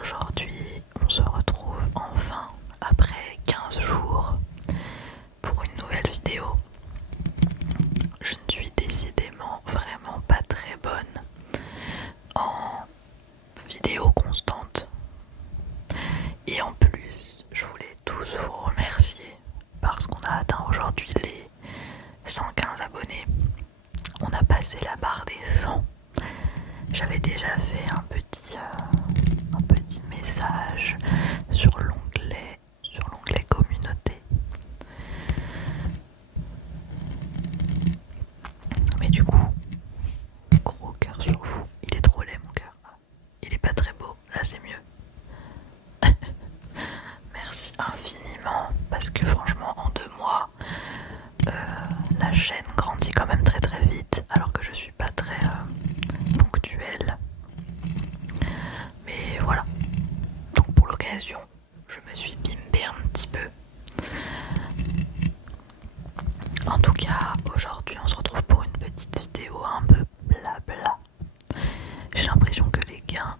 Aujourd'hui, on se retrouve enfin après 15 jours pour une nouvelle vidéo. Je ne suis décidément vraiment pas très bonne en vidéo constante. Et en plus, je voulais tous vous remercier parce qu'on a atteint aujourd'hui les 115 abonnés. On a passé la barre des 100. J'avais déjà fait un petit message sur l'onglet communauté. Mais du coup, gros cœur sur vous. Il est trop laid mon cœur. Il est pas très beau. Là c'est mieux. Merci infiniment parce que franchement en 2 mois la chaîne grandit quand même très très vite alors que je suis pas très ponctuelle. Mais voilà. Donc pour l'occasion, je me suis bimbé un petit peu. En tout cas, aujourd'hui on se retrouve pour une petite vidéo un peu blabla. J'ai l'impression que les gains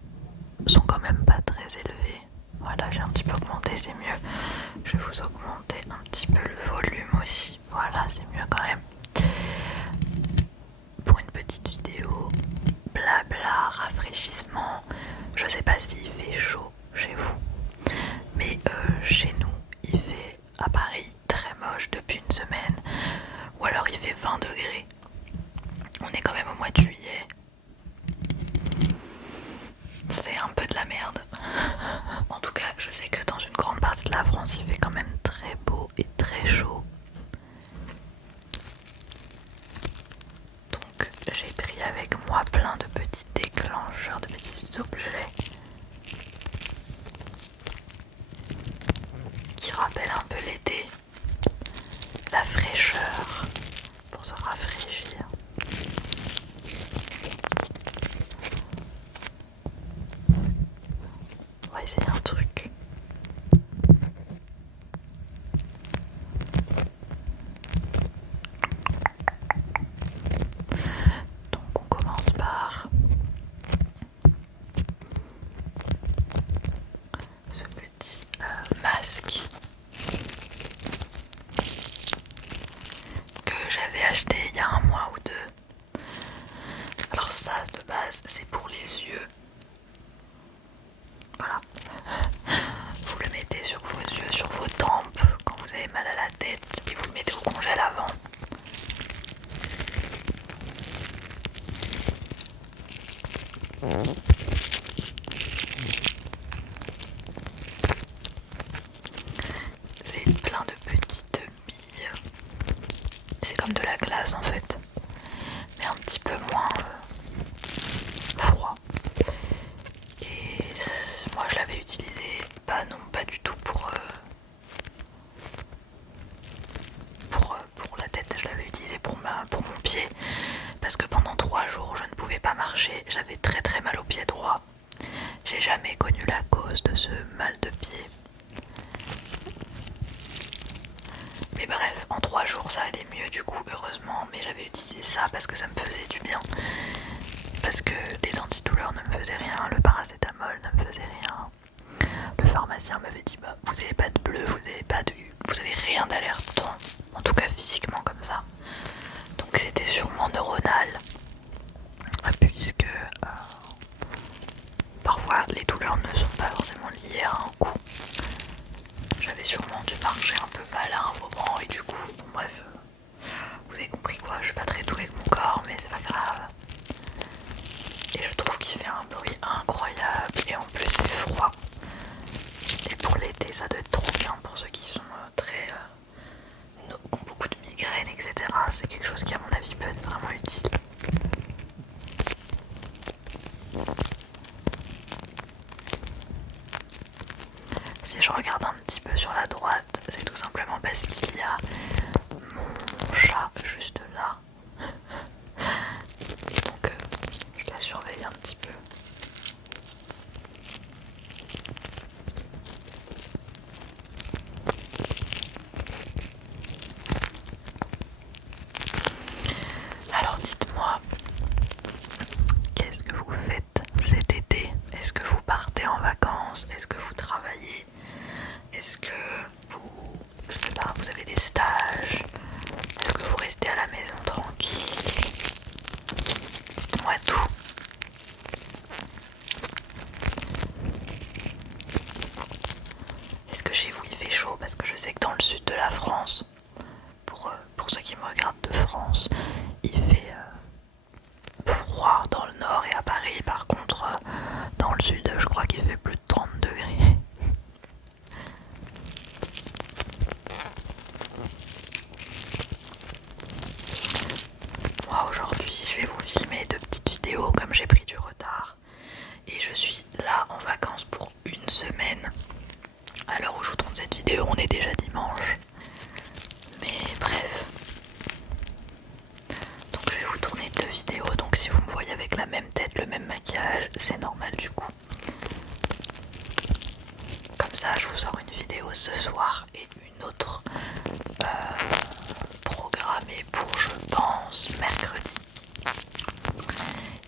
sont quand même pas très élevés. Voilà, j'ai un petit peu augmenté, c'est mieux. Je vais vous augmenter un petit peu le volume aussi. Voilà, c'est mieux quand même. Pour une petite vidéo blabla, rafraîchissement. Je sais pas s'il fait chaud chez vous, mais chez nous il fait à Paris très moche depuis une semaine, ou alors il fait 20 degrés. On est quand même au mois de juillet. C'est un peu de la merde. En tout cas, je sais que dans une grande partie de la France il fait quand même très beau et très chaud. Donc j'ai pris avec moi plein de petits déclencheurs, de petits objets qui rappellent un peu l'été, la fraîcheur pour se rafraîchir. On va essayer un truc. Donc on commence par ce petit masque que j'avais acheté il y a 1 mois ou 2. Alors ça de base c'est pour les yeux. Voilà. Vous le mettez sur vos yeux, sur vos tempes quand vous avez mal à la tête et vous le mettez au congèle avant. C'est plein de petites billes. C'est comme de la glace en fait, mais un petit peu moins froid. Et moi je l'avais utilisé pas du tout pour la tête, je l'avais utilisé pour mon pied parce que pendant 3 jours je ne pouvais pas marcher, j'avais très très mal au pied droit. J'ai jamais connu la cause de ce mal de pied. Mais bref, en 3 jours ça allait mieux du coup, heureusement, mais j'avais utilisé ça parce que ça me faisait du bien. Parce que les antidouleurs ne me faisaient rien, le paracétamol ne me faisait rien. Le pharmacien m'avait dit bah vous avez pas de bleu, vous avez rien d'alertant, en tout cas physiquement comme ça. Donc c'était sûrement neuronal, puisque parfois les douleurs ne sont pas forcément liées à un coup. J'avais sûrement dû marcher un peu mal à un moment et du coup, bon, bref, vous avez compris quoi, je suis pas très douée avec mon corps mais c'est pas grave. Et je trouve qu'il fait un bruit incroyable et en plus c'est froid. Et pour l'été ça doit être trop bien pour ceux qui sont qui ont beaucoup de migraines etc. C'est quelque chose qui à mon avis peut être vraiment utile. Si je regarde un petit peu sur la droite, c'est tout simplement parce qu'il y a mon chat juste là. Et donc je la surveille un petit peu. Alors dites-moi, qu'est-ce que vous faites cet été? Est-ce que vous partez en vacances? Est-ce que je sais pas, vous avez des stages? Est-ce que vous restez à la maison tranquille? Dites-moi tout. Est-ce que chez vous il fait chaud? Parce que je sais que dans le sud de la France, pour ceux qui me regardent de France, il fait froid dans le nord, et à Paris par contre dans le sud je crois qu'il fait plus de 30 degrés. Moi aujourd'hui je vais vous filmer deux petites vidéos comme j'ai pris du retard et je suis là en vacances pour une semaine. À l'heure où je vous tourne cette vidéo on est déjà dimanche, mais bref. Donc je vais vous tourner deux vidéos, donc si vous me voyez avec la même tête, le même maquillage, c'est normal du coup. Comme ça je vous sors une vidéo ce soir et une autre programmée pour, je pense, mercredi.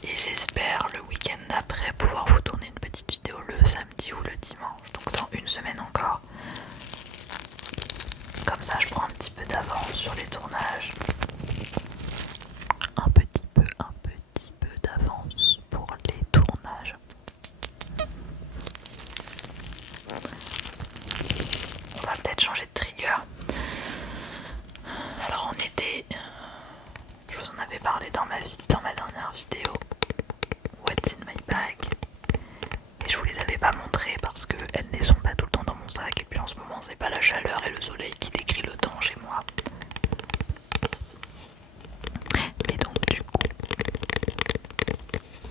Et j'espère le week-end d'après pouvoir vous tourner une petite vidéo le samedi ou le dimanche, donc dans une semaine encore. Comme ça je prends un petit peu d'avance sur les tournages. Un petit peu d'avance pour les tournages. On va peut-être changer de trigger. Alors on était, je vous en avais parlé dans ma dernière vidéo, What's in my bag, et je vous les avais pas montrées parce qu'elles ne sont pas tout le temps dans mon sac, et puis en ce moment c'est pas la chaleur et le soleil qui décrit le temps chez moi. Et donc du coup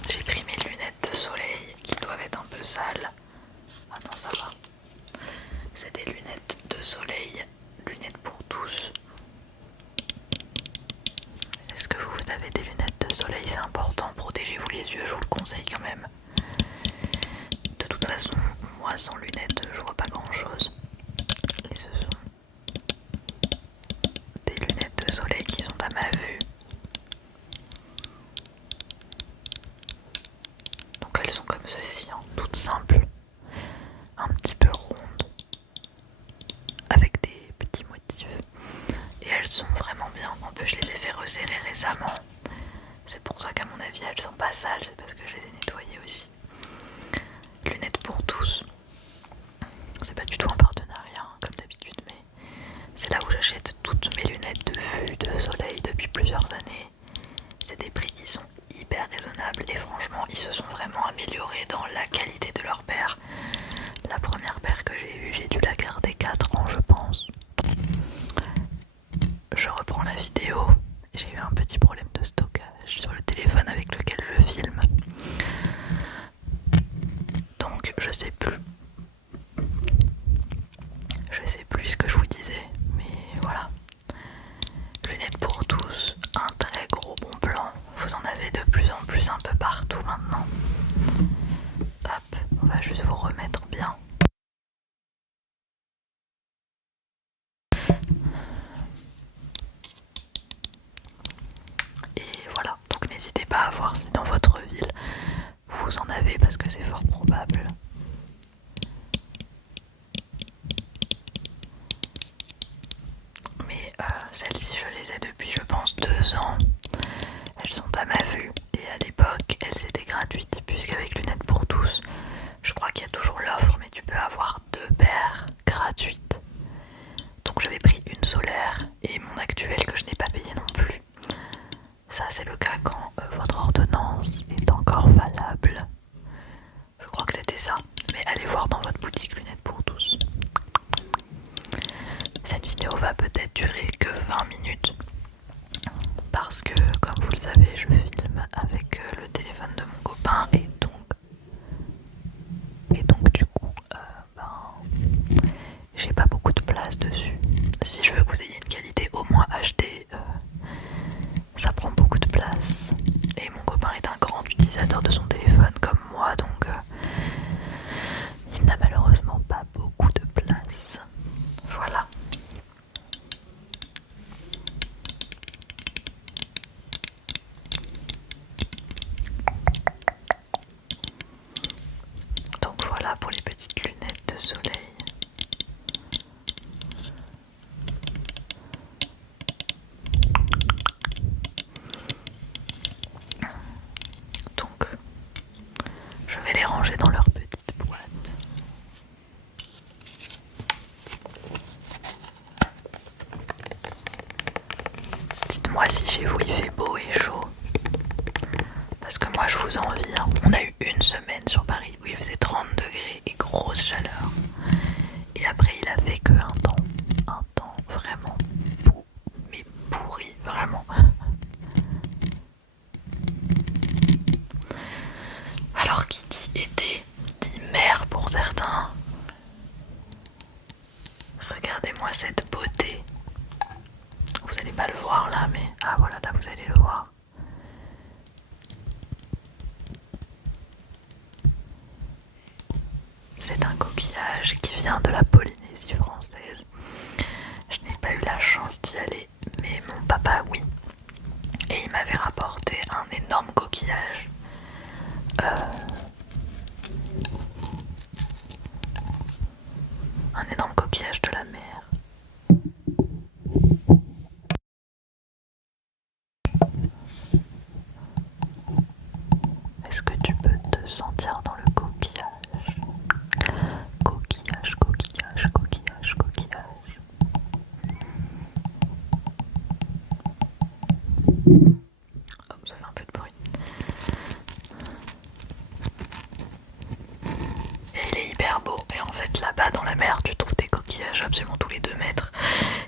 j'ai pris mes lunettes de soleil qui doivent être un peu sales. Ah non ça va. C'est des lunettes de soleil, lunettes pour tous. Est-ce que vous avez des lunettes de soleil? C'est important, protégez-vous les yeux, je vous le conseille quand même. De toute façon, moi sans lunettes, je vois pas grand chose. Et ce sont des lunettes de soleil qui sont à ma vue. Donc elles sont comme ceci, hein, toutes simples, un petit peu rondes, avec des petits motifs. Et elles sont vraiment bien. En plus je les ai fait resserrer récemment. C'est pour ça qu'à mon avis elles sont pas sales, c'est parce que je les ai nettoyées aussi. Lunettes pour tous. C'est pas du tout un partenariat hein, comme d'habitude, mais c'est là où j'achète toutes mes lunettes de vue de soleil depuis plusieurs années. C'est des prix qui sont hyper raisonnables et franchement ils se sont vraiment améliorés dans la qualité de leur paire. La première paire que j'ai eue, j'ai dû la garder 4 ans je pense. Je reprends la vidéo, j'ai eu un petit problème de stockage sur le téléphone avec lequel je filme. Donc je sais plus ce que je vous disais, mais voilà. Lunettes pour tous, un très gros bon plan. Vous en avez de plus en plus un peu partout maintenant. Hop, on va juste vous remettre bien. Et voilà, donc n'hésitez pas à voir si dans votre ville vous en avez parce que c'est fort probable. Mais celles-ci je les ai depuis je pense 2 ans. Elles sont à ma vue et à l'époque elles étaient gratuites pour certains. Regardez-moi cette beauté. Vous n'allez pas le voir là, mais ah voilà, là vous allez le voir. C'est un coquillage qui vient de la Polynésie française. Je n'ai pas eu la chance d'y aller, mais mon papa oui. Et il m'avait rapporté un énorme coquillage. Un énorme coquillage de la mer. Est-ce que tu peux te sentir dans le coquillage? Coquillage, coquillage, coquillage, coquillage. Oh, ça fait un peu de bruit. Et il est hyper beau. Et en fait, là-bas dans la mer, tu trouves des coquillages absolument tous les 2 mètres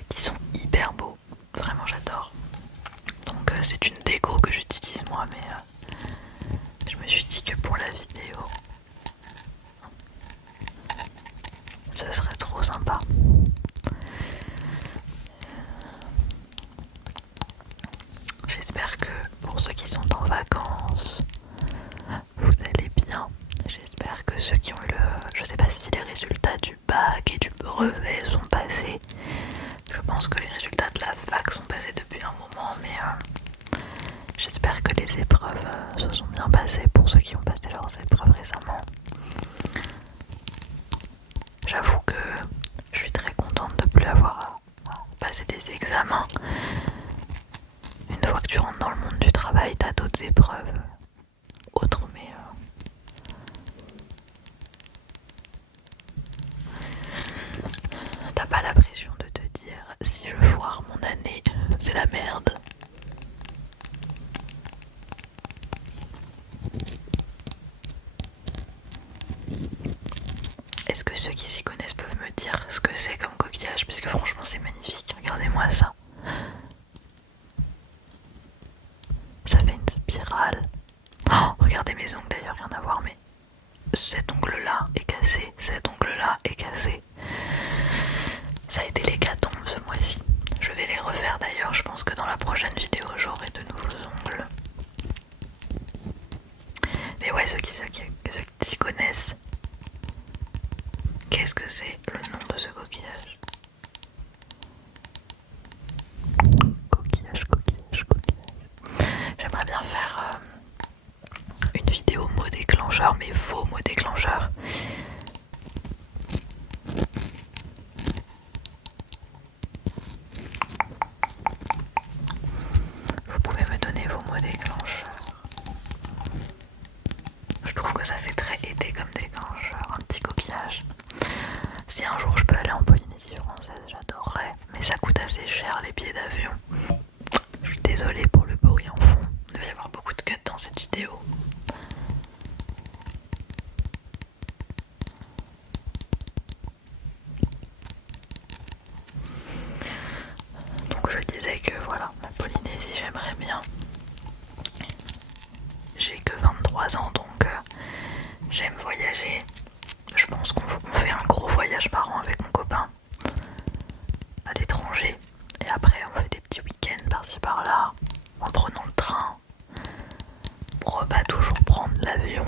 qui sont hyper beaux. Vraiment, j'adore. Donc, c'est une déco que j'utilise moi, mais je me suis dit que pour la vidéo, ce serait trop sympa. J'espère que pour ceux qui sont en vacances, vous allez bien. J'espère que ceux qui ont eu je sais pas si les résultats du bac et du brevet sont passés. Je pense que les résultats de la fac sont passés depuis un moment, mais j'espère que les épreuves se sont bien passées pour ceux qui ont passé leurs épreuves récemment. J'avoue que je suis très contente de ne plus avoir à passer des examens. Une fois que tu rentres dans le monde du travail, t'as d'autres épreuves autres, mais t'as pas la pression de te dire si je foire mon année, c'est la merde. Est-ce que ceux qui s'y connaissent peuvent me dire ce que c'est comme coquillage? Parce que franchement c'est magnifique, regardez-moi ça. Ça fait une spirale. Oh, regardez mes ongles d'ailleurs, rien à voir, mais cet ongle là est cassé, cet ongle là est cassé. Ça a été l'hécatombe ce mois-ci. Je vais les refaire d'ailleurs, je pense que dans la prochaine vidéo j'aurai de nouveaux ongles. Mais ouais, ceux qui s'y connaissent, qu'est-ce que c'est le nom de ce coquillage? Coquillage, coquillage, coquillage. J'aimerais bien faire une vidéo mot déclencheur, mais faux mot déclencheur. Vous pouvez me donner vos mots déclencheurs. Je trouve que ça fait très été comme déclencheur, un petit coquillage. Si un jour je peux aller en Polynésie française, j'adorerais, mais ça coûte assez cher les billets d'avion. Je suis désolée pour le bruit en fond, il va y avoir beaucoup de cuts dans cette vidéo. Donc je disais que voilà, la Polynésie j'aimerais bien. J'ai que 23 ans donc j'aime voyager. Je pense qu'on fait un gros voyage par an avec mon copain à l'étranger. Et après on fait des petits week-ends par-ci par-là en prenant le train. Pour pas toujours prendre l'avion.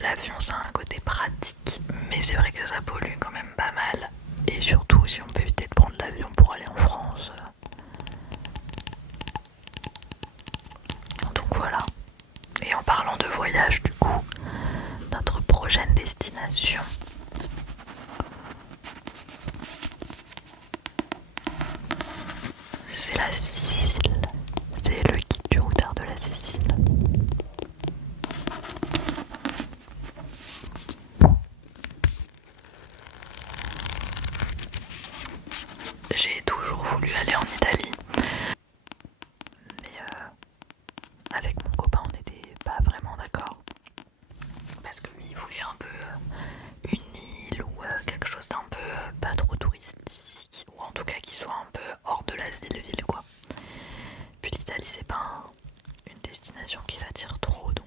L'avion ça a un côté pratique, mais c'est vrai que ça pollue quand même pas mal. Et surtout si on peut éviter de prendre l'avion pour aller en France. Donc voilà. Et en parlant de voyage du coup, notre prochaine destination, c'est la Sicile. C'est le guide du routard de la Sicile. J'ai toujours voulu aller en Italie, mais avec mon copain on n'était pas vraiment d'accord. Parce que lui il voulait un peu une île ou quelque chose d'un peu pas trop touristique, ou en tout cas qui soit un peu hors de la ville quoi. Puis l'Italie c'est pas une destination qui l'attire trop, donc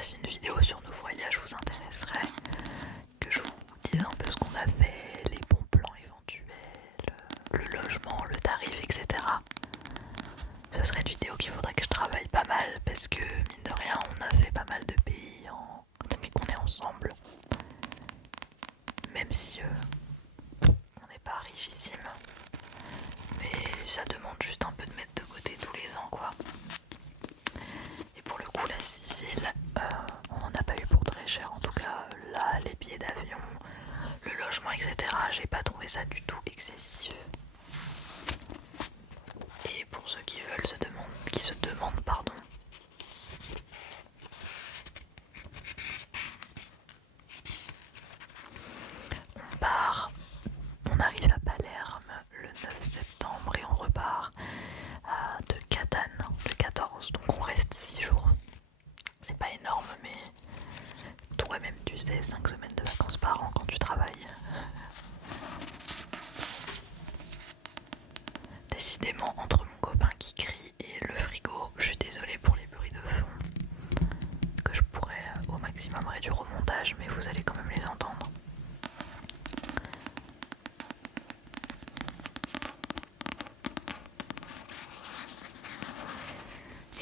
voilà, si une vidéo sur nos voyages vous intéresserait, que je vous dise un peu ce qu'on a fait, les bons plans éventuels, le logement, le tarif, etc. Ce serait une vidéo qu'il faudrait que je travaille pas mal parce que mine de rien on a fait pas mal de pays depuis qu'on est ensemble. Même si on n'est pas richissime. Mais ça demande juste un peu de mettre de côté tous les ans quoi. Et pour le coup la Sicile, on n'en a pas eu pour très cher. En tout cas là les billets d'avion, le logement etc. J'ai pas trouvé ça du tout excessif. Et pour ceux qui se demandent pardon. On arrive à Palerme le 9 septembre et on repart de Catane le 14. Donc on reste 6 jours. C'est pas énorme mais toi-même tu sais 5 semaines de vacances par an quand tu travailles. Décidément entre mon copain qui crie et le frigo, je suis désolée pour les bruits de fond que je pourrais au maximum réduire au montage mais vous allez quand même les entendre.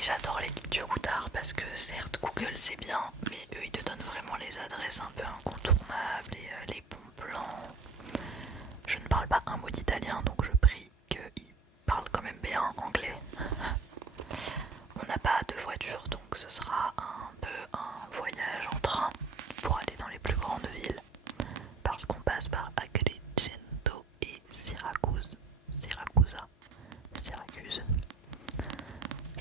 J'adore les guides du routard parce que certes Google c'est bien mais eux ils te donnent vraiment les adresses un peu incontournables et les bons plans. Je ne parle pas un mot d'italien donc je prie qu'ils parlent quand même bien anglais. On n'a pas de voiture donc ce sera un peu un voyage en train pour aller dans les plus grandes villes parce qu'on passe par Agrigento et Syracuse.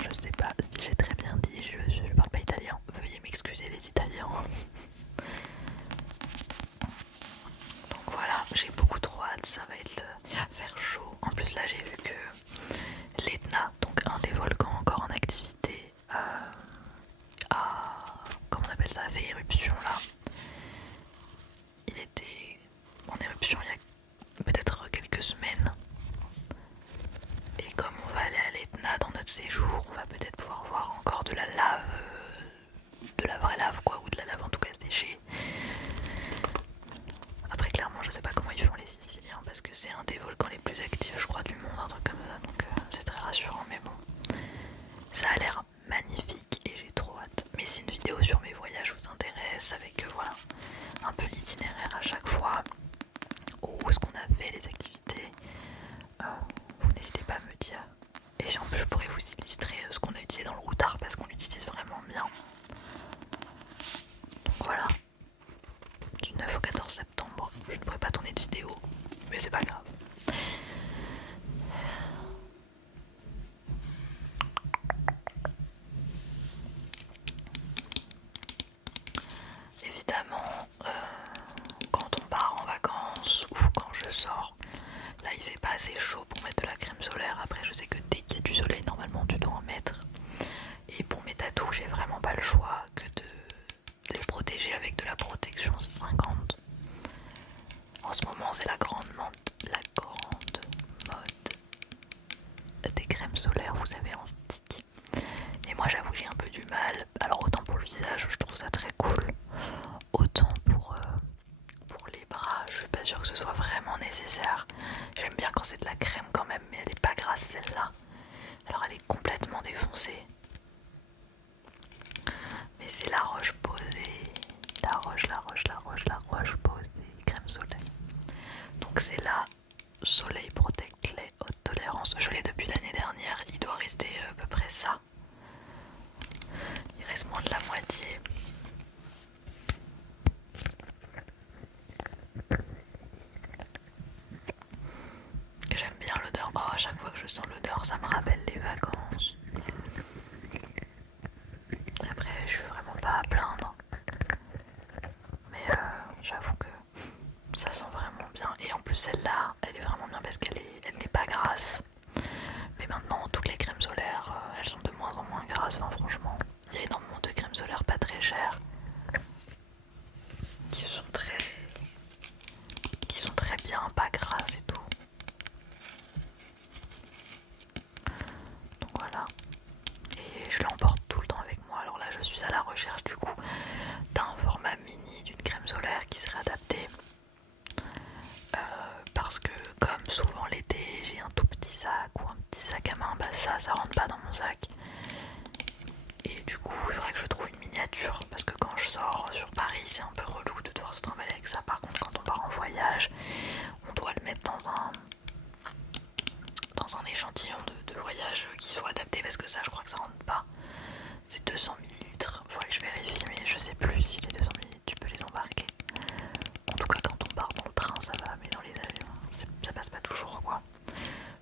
Je sais pas si j'ai très bien dit, je parle pas italien, veuillez m'excuser les Italiens. Donc voilà, j'ai beaucoup trop hâte, ça va faire chaud. En plus là j'ai vu que l'Etna, donc un des volcans encore en activité, comment on appelle ça, a fait éruption là. Il était en éruption il y a peut-être quelques semaines. Et comme on va aller à l'Etna dans notre séjour, on va peut-être pouvoir voir encore de la lave, de la vraie lave quoi, ou de la lave en tout cas séchée. Après clairement je sais pas comment ils font les Siciliens parce que c'est un des volcans les plus actifs je crois du monde, un truc comme ça, donc c'est très rassurant mais bon. Ça a l'air magnifique et j'ai trop hâte. Mais si une vidéo sur mes voyages vous intéresse avec voilà un peu l'itinéraire à chaque fois, où est-ce qu'on a fait les activités, vous n'hésitez pas à me dire. Et en plus je pourrais vous illustrer ce qu'on a utilisé dans le routard parce qu'on l'utilise vraiment bien. Donc voilà, du 9 au 14 septembre, je ne pourrais pas tourner de vidéo, mais c'est pas grave. Évidemment, quand on part en vacances ou quand je sors, là il fait pas assez chaud pour mettre de la crème solaire. Après je sais que dès qu'il y a du soleil normalement tu dois en mettre. Et pour mes tatous j'ai vraiment pas le choix que de les protéger avec de la protection 50. En ce moment c'est la grande mode des crèmes solaires, vous savez, en stick. Et moi j'avoue j'ai un peu du mal. Alors autant pour le visage je trouve ça très cool, autant pour les bras je suis pas sûre que ce soit vraiment nécessaire. J'aime bien quand c'est de la crème quand même, mais elle est pas grasse celle-là. Alors elle est complètement défoncée. Mais c'est la roche posée, la roche posée, crème soleil. Donc c'est la Soleil Protect Lait haute tolérance. Je l'ai depuis l'année dernière, il doit rester à peu près ça. Il reste moins de la moitié. J'aime bien l'odeur. Oh, à chaque fois que je sens l'odeur, ça me rappelle les vacances. Après, je suis vraiment pas à plaindre. Mais j'avoue que ça sent vraiment bien. Et en plus, celle-là, elle est vraiment bien parce qu'elle n'est pas grasse. Mais maintenant, toutes les crèmes solaires, elles sont de moins en moins grasses. Enfin, franchement, il y a énormément de crèmes solaires pas très chères qui sont très bien, pas grasses et tout. Donc voilà. Et je l'emporte tout le temps avec moi. Alors là, je suis à la recherche du coup mini d'une crème solaire qui serait adaptée. Parce que comme souvent l'été j'ai un tout petit sac ou un petit sac à main, bah ça rentre pas dans mon sac. Et du coup il faudrait que je trouve une miniature parce que quand je sors sur Paris c'est un peu relou de devoir se trimballer avec ça. Par contre quand on part en voyage on doit le mettre dans un échantillon de voyage qui soit adapté parce que ça je crois que ça rentre pas. C'est 200 millilitres, faudrait que je vérifie mais je sais plus si les 200 millilitres tu peux les embarquer. En tout cas quand on part dans le train ça va, mais dans les avions ça passe pas toujours quoi.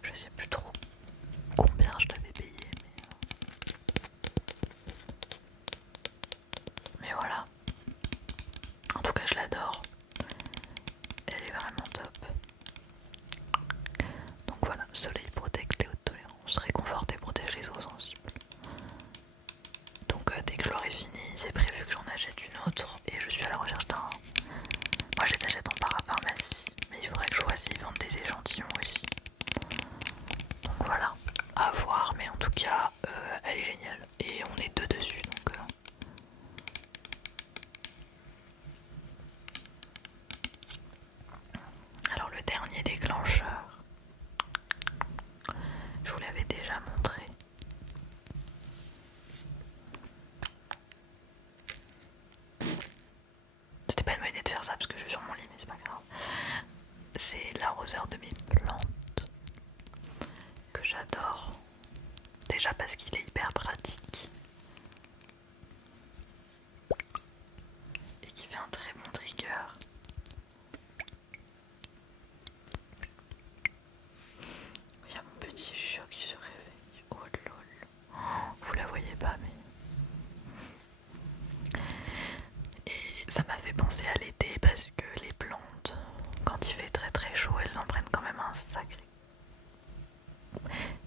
Je sais plus trop combien je t'avais payé mais voilà. En tout cas je l'adore. Elle est vraiment top. Donc voilà, soleil protecte les hautes tolérances, réconforte et protège les os sensibles. Donc dès que je l'aurai fini, c'est prévu que j'en achète une autre et je suis à la recherche d'un... Moi je les achète en parapharmacie, mais il faudrait que je vois s'ils vendent des échantillons aussi. Donc voilà, à voir, mais en tout cas elle est géniale et on est deux dessus donc... Alors le dernier déclencheur, je vous l'avais déjà montré. C'était pas une bonne idée de faire ça parce que je suis sur mon lit, mais c'est pas grave. C'est l'arroseur de mes plantes que j'adore. Déjà parce qu'il est hyper pratique et qui fait un très bon trigger. Il y a mon petit chat qui se réveille. Oh lol. Vous la voyez pas mais... Et ça m'a fait penser à l'été parce que les plantes, quand il fait très très chaud, elles en prennent quand même un sacré...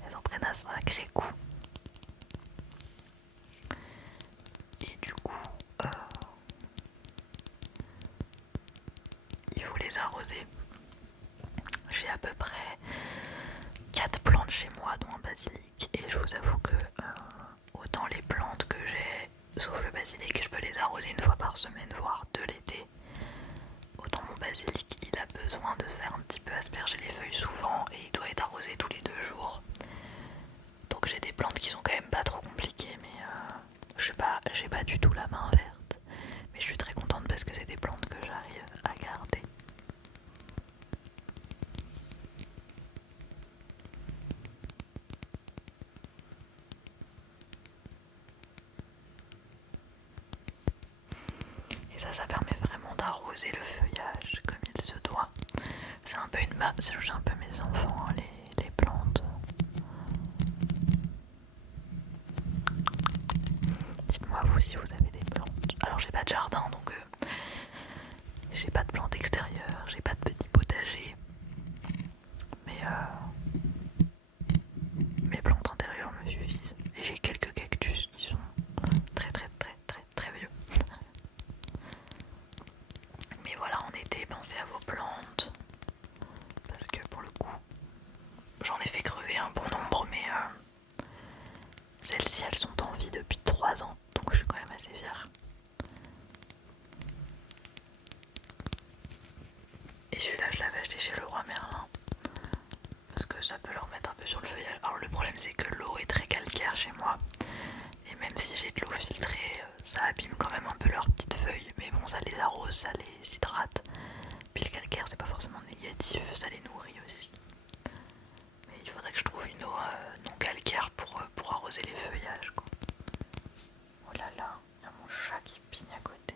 Elles en prennent un sacré coup. Et du coup, il faut les arroser. J'ai à peu près 4 plantes chez moi, dont un basilic. Et je vous avoue que autant les plantes que j'ai, sauf le basilic, je peux les arroser une fois par semaine, voire deux l'été. Autant mon basilic, il a besoin de se faire un petit peu asperger les feuilles souvent et il doit être arrosé tous les 2 jours. Donc j'ai des plantes qui sont quand même pas trop compliquées, mais j'ai pas du tout la main verte. Mais je suis très contente parce que c'est des plantes que j'arrive à garder. Et ça permet vraiment d'arroser le feuillage comme il se doit. C'est un peu c'est un peu mes enfants, hein, les plantes. Dites-moi vous si vous avez des plantes. Alors j'ai pas de jardin donc j'ai pas de plantes extérieures, j'ai pas de petit potager. Mais mes plantes intérieures me suffisent. Et j'ai quelques cactus qui sont très très très très très vieux. Mais voilà, en été, pensez à vos plantes. Parce que pour le coup, j'en ai fait crever un bon nombre, mais celles-ci elles sont en vie depuis 3 ans. Donc je suis quand même assez fière. Et celui-là je l'avais acheté chez Leroy Merlin. Parce que ça peut leur mettre un peu sur le feuillage. Alors le problème c'est que l'eau est très calcaire chez moi. Et même si j'ai de l'eau filtrée, ça abîme quand même un peu leurs petites feuilles. Mais bon, ça les arrose, ça les hydrate. Puis le calcaire c'est pas forcément négatif, ça les nourrit aussi. Mais il faudrait que je trouve une eau non calcaire pour arroser les feuillages quoi. Oh là là, il y a mon chat qui pigne à côté.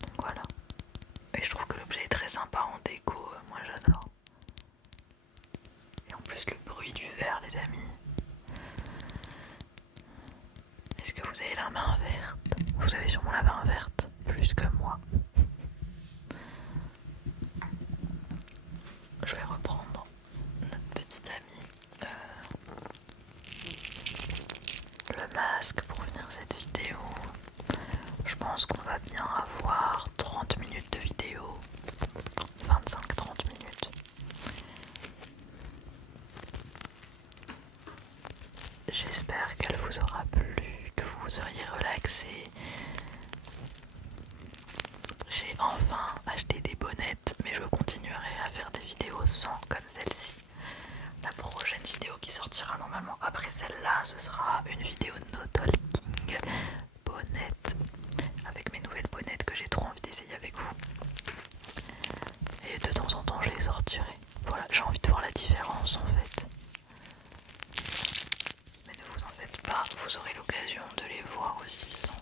Donc voilà. Et je trouve que l'objet est très sympa en déco, moi j'adore. Et en plus le bruit du verre les amis. Est-ce que vous avez la main verte? Vous avez sûrement la main verte, plus que moi. Je vais reprendre notre petit ami le masque pour finir cette vidéo. Je pense qu'on va bien avoir 30 minutes de vidéo, 25-30 minutes. j'espère qu'elle vous aura plu, que vous seriez relaxés. J'ai enfin acheté des bonnettes, mais je continuerai à faire des vidéos sans comme celle-ci. La prochaine vidéo qui sortira normalement après celle-là, ce sera une vidéo de no talking bonnettes avec mes nouvelles bonnettes que j'ai trop envie d'essayer avec vous. Et de temps en temps je les sortirai. Voilà, j'ai envie de voir la différence en fait. Mais ne vous en faites pas, vous aurez l'occasion de les voir aussi sans.